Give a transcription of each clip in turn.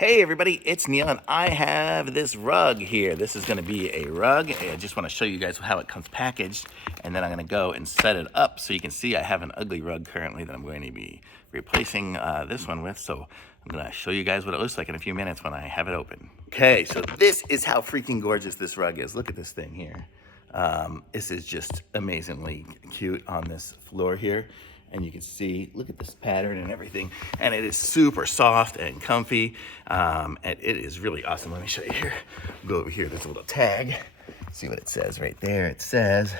Hey everybody, it's Neil and I have this rug here. This is gonna be a rug. I just wanna show you guys how it comes packaged, and then I'm gonna go and set it up so you can see I have an ugly rug currently that I'm going to be replacing this one with. So I'm gonna show you guys what it looks like in a few minutes when I have it open. Okay, so this is how freaking gorgeous this rug is. Look at this thing here. This is just amazingly cute on this floor here. And you can see, look at this pattern and everything. And it is super soft and comfy. And it is really awesome. Let me show you here. Go over here, there's a little tag. See what it says right there. It says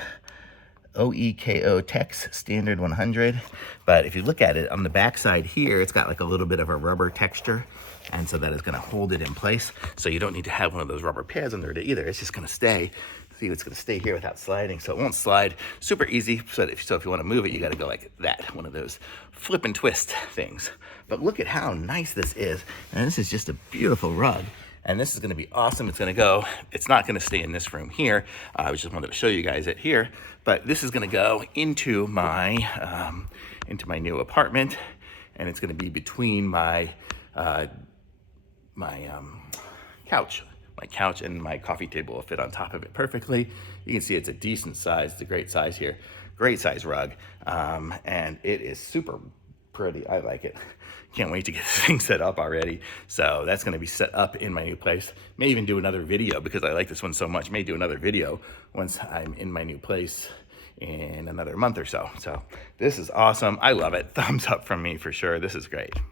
OIGAE Tex Standard 100. But if you look at it on the back side here, it's got like a little bit of a rubber texture. And so that is gonna hold it in place. So you don't need to have one of those rubber pads under it either. It's just gonna stay. See, it's gonna stay here without sliding, so it won't slide. Super easy, so if you wanna move it, you gotta go like that, one of those flip and twist things. But look at how nice this is. And this is just a beautiful rug. And this is gonna be awesome. It's not gonna stay in this room here. I just wanted to show you guys it here, but this is gonna go into my new apartment, and it's gonna be between my couch. My couch and my coffee table will fit on top of it perfectly. You can see it's a decent size. It's a great size here. Great size rug. And it is super pretty. I like it. Can't wait to get this thing set up already. So that's going to be set up in my new place. May even do another video because I like this one so much. May do another video once I'm in my new place in another month or so. So this is awesome. I love it. Thumbs up from me for sure. This is great.